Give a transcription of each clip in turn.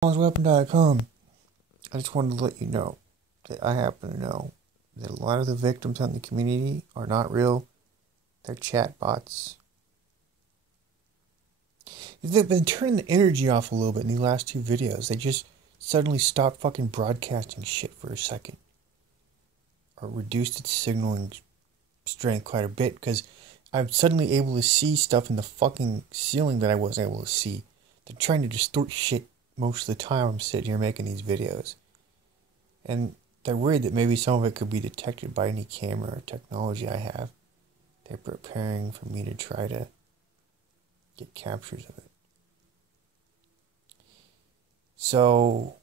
Weapon.com. I just wanted to let you know that I happen to know that a lot of the victims in the community are not real. They're chat bots. They've been turning the energy off a little bit in the last two videos. They just suddenly stopped fucking broadcasting shit for a second. Or reduced its signaling strength quite a bit because I'm suddenly able to see stuff in the fucking ceiling that I wasn't able to see. They're trying to distort shit most of the time I'm sitting here making these videos. And they're worried that maybe some of it could be detected by any camera or technology I have. They're preparing for me to try to get captures of it. So,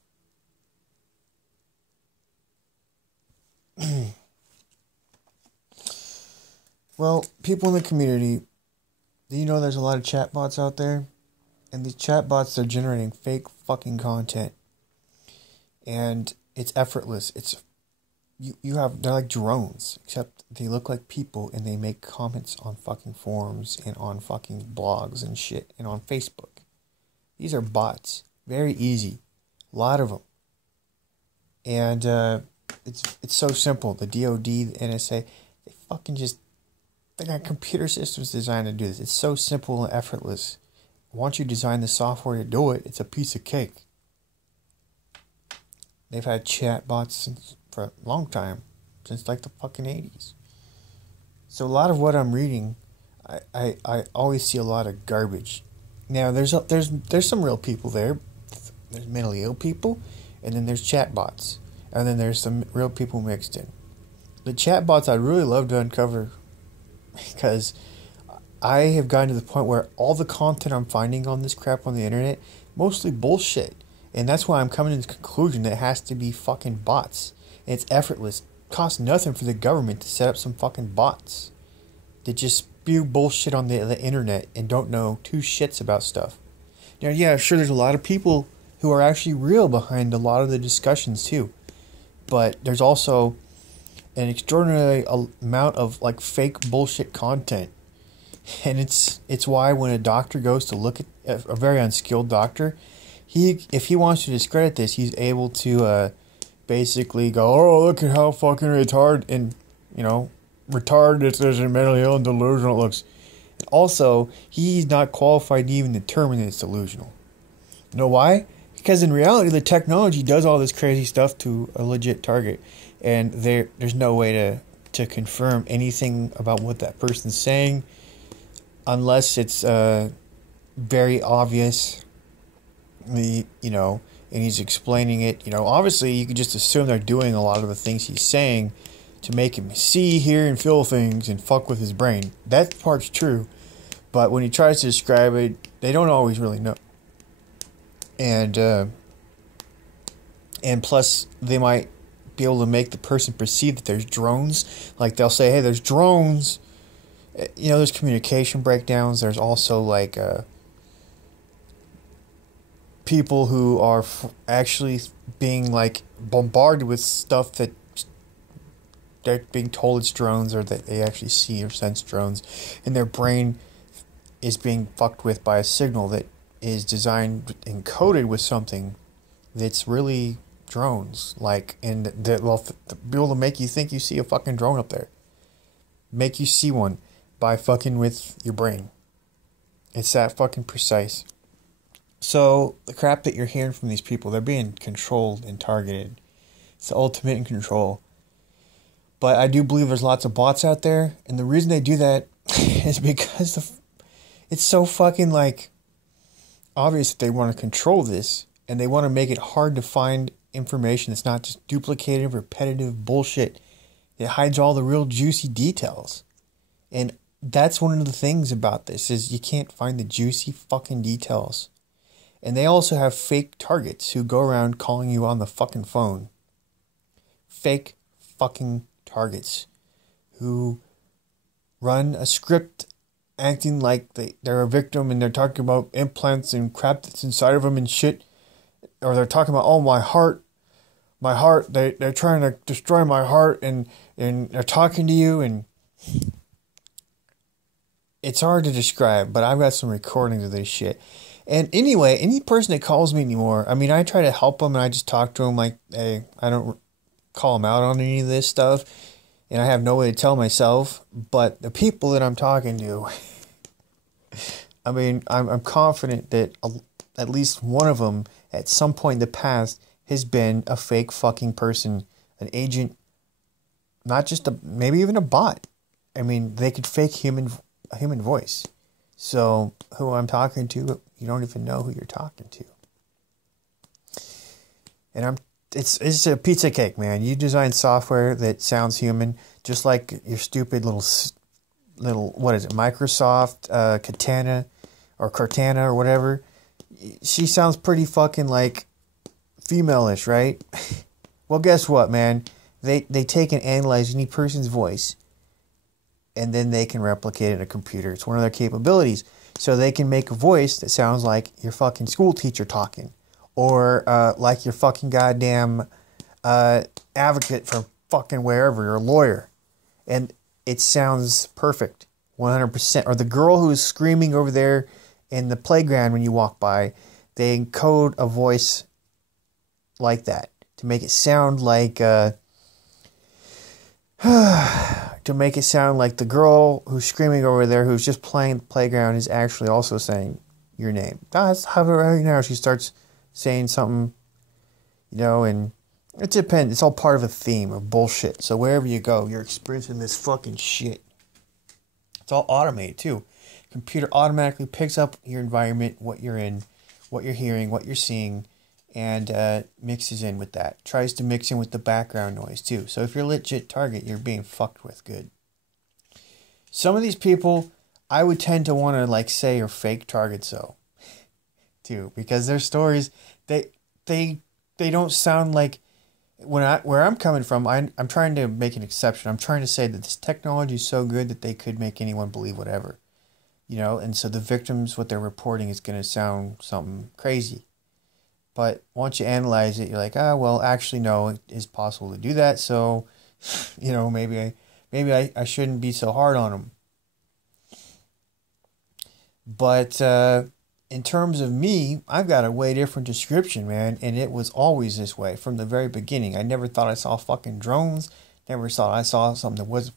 well, people in the community, do you know there's a lot of chatbots out there? And these chatbots, they're generating fake fucking content. And it's effortless. They're like drones, except they look like people and they make comments on fucking forums and on fucking blogs and shit and on Facebook. These are bots. Very easy. A lot of them. And it's so simple. The DOD, the NSA, they got computer systems designed to do this. It's so simple and effortless. Once you design the software to do it, it's a piece of cake. They've had chatbots for a long time, since like the fucking 80s. So a lot of what I'm reading, I always see a lot of garbage. Now there's some real people there. There's mentally ill people, and then there's chatbots, and then there's some real people mixed in. The chatbots I'd really love to uncover, because I have gotten to the point where all the content I'm finding on this crap on the internet, mostly bullshit. And that's why I'm coming to the conclusion that it has to be fucking bots. And it's effortless. It costs nothing for the government to set up some fucking bots that just spew bullshit on the internet and don't know two shits about stuff. Now, yeah, sure, there's a lot of people who are actually real behind a lot of the discussions too. But there's also an extraordinary amount of like fake bullshit content. And it's why when a doctor goes to look at a very unskilled doctor, if he wants to discredit this, he's able to basically go, oh, look at how fucking retarded it is and mentally ill and delusional it looks. And also, he's not qualified to even determine that it's delusional. You know why? Because in reality, the technology does all this crazy stuff to a legit target, and there's no way to confirm anything about what that person's saying, unless it's very obvious. And he's explaining it. Obviously you could just assume they're doing a lot of the things he's saying to make him see, hear, and feel things and fuck with his brain. That part's true, but when he tries to describe it, they don't always really know. And plus they might be able to make the person perceive that there's drones. Like they'll say, hey, there's drones. There's communication breakdowns. There's also like people who are actually being like bombarded with stuff that they're being told it's drones, or that they actually see or sense drones, and their brain is being fucked with by a signal that is designed and coded with something that's really drones, and that will be able to make you think you see a fucking drone up there, make you see one by fucking with your brain. It's that fucking precise. So, the crap that you're hearing from these people, they're being controlled and targeted. It's the ultimate in control. But I do believe there's lots of bots out there, and the reason they do that is because it's so fucking, obvious that they want to control this, and they want to make it hard to find information that's not just duplicated, repetitive bullshit that hides all the real juicy details. And that's one of the things about this, is you can't find the juicy fucking details. And they also have fake targets who go around calling you on the fucking phone. Fake fucking targets who run a script acting like they're a victim, and they're talking about implants and crap that's inside of them and shit. Or they're talking about, oh, my heart, they're trying to destroy my heart, and they're talking to you, and it's hard to describe, but I've got some recordings of this shit. And anyway, any person that calls me anymore, I mean, I try to help them and I just talk to them like, hey, I don't call them out on any of this stuff. And I have no way to tell myself. But the people that I'm talking to, I mean, I'm confident that at least one of them at some point in the past has been a fake fucking person, an agent, not just maybe even a bot. I mean, they could fake a human voice. So who I'm talking to, you don't even know who you're talking to. And it's a pizza cake, man. You design software that sounds human, just like your stupid little what is it, Microsoft Katana or Cortana or whatever. She sounds pretty fucking like female-ish, right? Well, guess what, man? They take and analyze any person's voice, and then they can replicate it in a computer. It's one of their capabilities. So they can make a voice that sounds like your fucking school teacher talking, or like your fucking goddamn advocate from fucking wherever, you're a lawyer. And it sounds perfect, 100%. Or the girl who's screaming over there in the playground when you walk by, they encode a voice like that to make it sound like to make it sound like the girl who's screaming over there who's just playing the playground is actually also saying your name. That's how right now she starts saying something, and it depends. It's all part of a theme of bullshit. So wherever you go, you're experiencing this fucking shit. It's all automated too. Computer automatically picks up your environment, what you're in, what you're hearing, what you're seeing, and mixes in with that. Tries to mix in with the background noise too. So if you're a legit target, you're being fucked with good. Some of these people, I would tend to want to say are fake targets though, too, because their stories, they don't sound like where I'm coming from. I'm trying to make an exception. I'm trying to say that this technology is so good that they could make anyone believe whatever, and so the victims, what they're reporting is going to sound something crazy. But once you analyze it, you're like, well, actually, no, it is possible to do that. So, maybe I shouldn't be so hard on them. But in terms of me, I've got a way different description, man. And it was always this way from the very beginning. I never thought I saw fucking drones. Never thought I saw something that wasn't